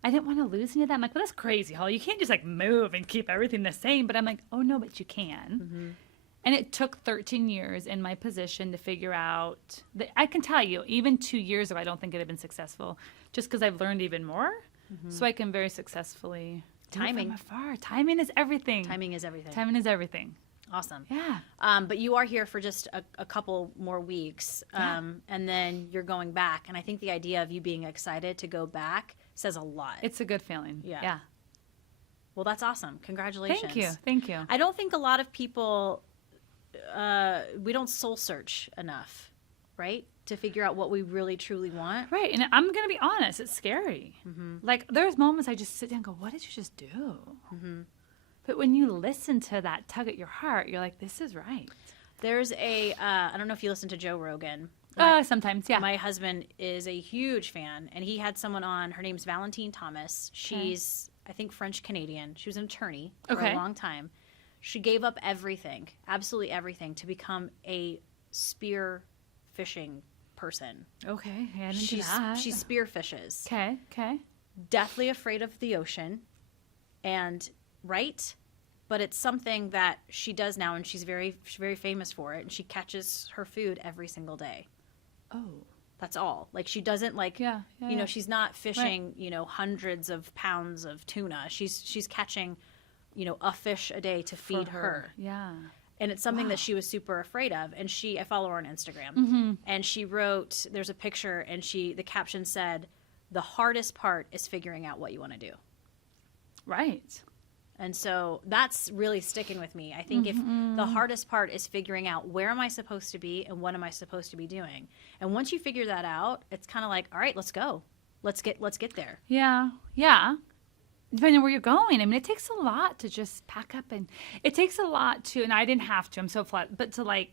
I didn't want to lose any of that. I'm like, well, that's crazy, Holly. You can't just, like, move and keep everything the same. But I'm like, oh, no, but you can. And it took 13 years in my position to figure out that I can tell you, even 2 years ago, I don't think it had been successful just because I've learned even more. So I can very successfully do it from afar. Timing is everything. Timing is everything. Timing is everything. Awesome. Yeah. But you are here for just a couple more weeks, and then you're going back. And I think the idea of you being excited to go back says a lot. It's a good feeling. Yeah. Well, that's awesome. Congratulations. Thank you. I don't think a lot of people, we don't soul search enough, right? To figure out what we really, truly want. Right. And I'm going to be honest, it's scary. Like, there's moments I just sit down and go, what did you just do? But when you listen to that tug at your heart, you're like, this is right. There's I don't know if you listen to Joe Rogan. Sometimes, yeah. My husband is a huge fan, and he had someone on. Her name's Valentine Thomas. She's, I think, French-Canadian. She was an attorney for a long time. She gave up everything, absolutely everything, to become a spear fishing person. Okay. Yeah, I didn't do that. She spear fishes. Okay. Deathly afraid of the ocean, and but it's something that she does now, and she's very famous for it, and she catches her food every single day. Oh, that's all. Like, she doesn't she's not fishing hundreds of pounds of tuna. She's catching a fish a day to feed her. Yeah. And it's something that she was super afraid of. And I follow her on Instagram, and she wrote, there's a picture, and the caption said, "The hardest part is figuring out what you want to do." Right. And so that's really sticking with me. I think if the hardest part is figuring out where am I supposed to be and what am I supposed to be doing. And once you figure that out, it's kind of like, all right, let's go. Let's get there. Yeah. Yeah. Depending on where you're going. I mean, it takes a lot to just pack up, and it takes a lot to, and I didn't have to, I'm so flat, but to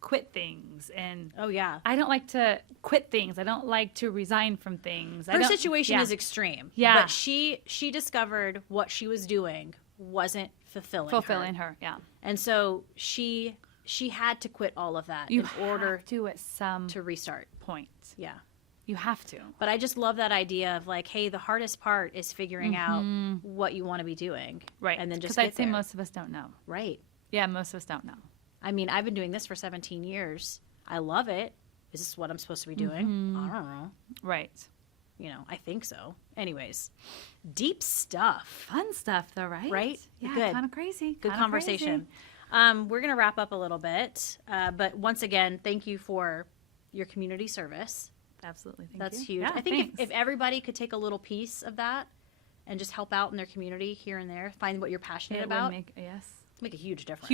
quit things. And I don't like to quit things. I don't like to resign from things. Her situation is extreme. Yeah. But she discovered what she was doing wasn't fulfilling her. Yeah. And so she had to quit all of that in order to restart. Point. Yeah. You have to. But I just love that idea of hey, the hardest part is figuring out what you want to be doing. Right. And then just get there. Because I'd say most of us don't know. Right. Yeah, most of us don't know. I mean, I've been doing this for 17 years. I love it. Is this what I'm supposed to be doing? I don't know. Right. I think so. Anyways, deep stuff. Fun stuff, though, right? Right? Yeah, good. Kind of crazy. Good conversation. We're going to wrap up a little bit. But once again, thank you for your community service. Absolutely. That's huge. Yeah, I think if everybody could take a little piece of that and just help out in their community here and there, find what you're passionate about. Make a huge difference.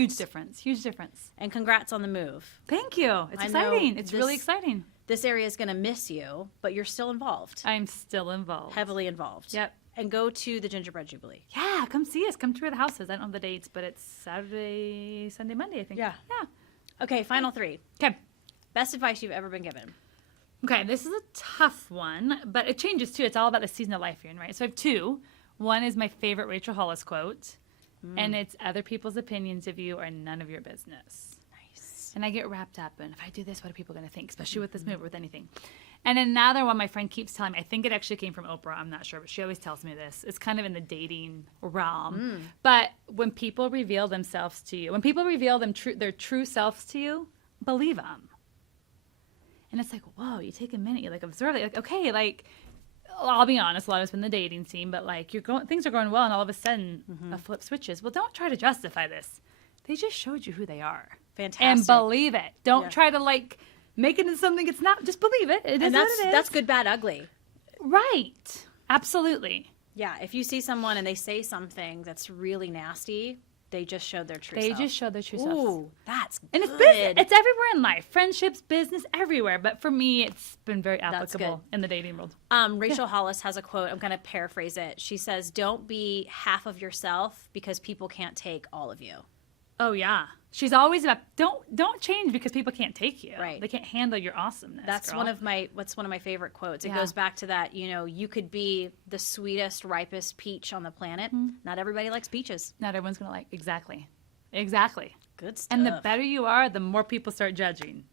Huge difference. And congrats on the move. Thank you. It's exciting. It's really exciting. This area is going to miss you, but you're still involved. I'm still involved. Heavily involved. Yep. And go to the Gingerbread Jubilee. Yeah, come see us. Come tour the houses. I don't know the dates, but it's Saturday, Sunday, Monday, I think. Yeah. Okay, final 3. Okay. Best advice you've ever been given. Okay, this is a tough one, but it changes too. It's all about the season of life you're in, right? So I have 2. One is my favorite Rachel Hollis quote, and it's other people's opinions of you are none of your business. Nice. And I get wrapped up in, if I do this, what are people going to think? Especially with this move or with anything. And another one my friend keeps telling me, I think it actually came from Oprah, I'm not sure, but she always tells me this. It's kind of in the dating realm. But when people reveal themselves to you, when people reveal their true selves to you, believe them. And it's like, whoa, you take a minute, you observe it, okay, I'll be honest, a lot of it's been the dating scene, but things are going well, and all of a sudden a flip switches. Well, don't try to justify this. They just showed you who they are. Fantastic. And believe it. Don't try to make it into something it's not. Just believe it. It is what it is. That's good, bad, ugly. Right. Absolutely. Yeah. If you see someone and they say something that's really nasty, they just showed their true self. They just showed their true self. Ooh, that's good. And it's business. It's everywhere in life. Friendships, business, everywhere. But for me, it's been very applicable in the dating world. Rachel Hollis has a quote. I'm going to paraphrase it. She says, "Don't be half of yourself because people can't take all of you." Oh, yeah. She's always about, don't change because people can't take you. Right. They can't handle your awesomeness. That's one of my favorite quotes. It goes back to that, you could be the sweetest, ripest peach on the planet. Not everybody likes peaches. Not everyone's going to like, exactly. Good stuff. And the better you are, the more people start judging.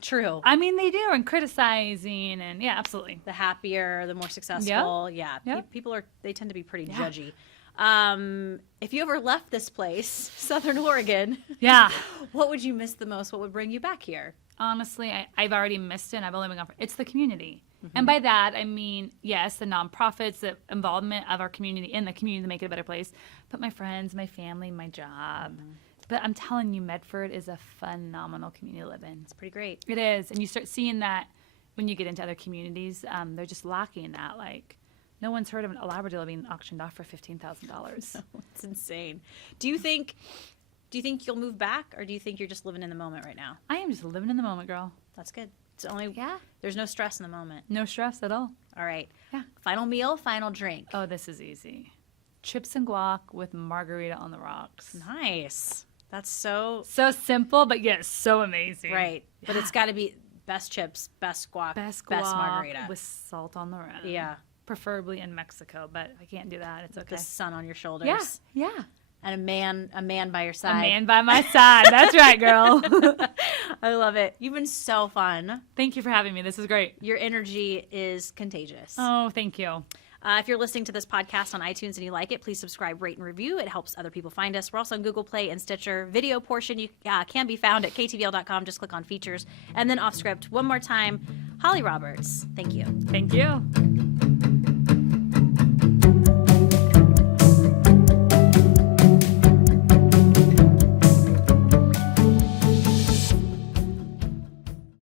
True. I mean, they do, and criticizing, and yeah, absolutely. The happier, the more successful. Yep. Yeah. Yep. People they tend to be pretty judgy. If you ever left this place, Southern Oregon, what would you miss the most? What would bring you back here? Honestly, I've already missed it, and I've only been gone it's the community. And by that, I mean, yes, the nonprofits, the involvement of our community in the community to make it a better place, but my friends, my family, my job, But I'm telling you, Medford is a phenomenal community to live in. It's pretty great. It is. And you start seeing that when you get into other communities. They're just lacking that. Like, no one's heard of a Labradoodle being auctioned off for $15,000. It's insane. Do you think you'll move back, or do you think you're just living in the moment right now? I am just living in the moment, girl. That's good. There's no stress in the moment. No stress at all. All right. Yeah. Final meal, final drink. Oh, this is easy. Chips and guac with margarita on the rocks. Nice. That's so simple, but yet so amazing. Right. Yeah. But it's got to be best chips, best guac, best margarita. With salt on the rim. Yeah. Preferably in Mexico, but I can't do that. It's okay. With the sun on your shoulders. Yeah. And a man by your side. A man by my side. That's right, girl. I love it. You've been so fun. Thank you for having me. This is great. Your energy is contagious. Oh, thank you. If you're listening to this podcast on iTunes and you like it, please subscribe, rate, and review. It helps other people find us. We're also on Google Play and Stitcher. Video portion can be found at ktvl.com. Just click on features. And then off script, one more time, Holly Roberts. Thank you. Thank you.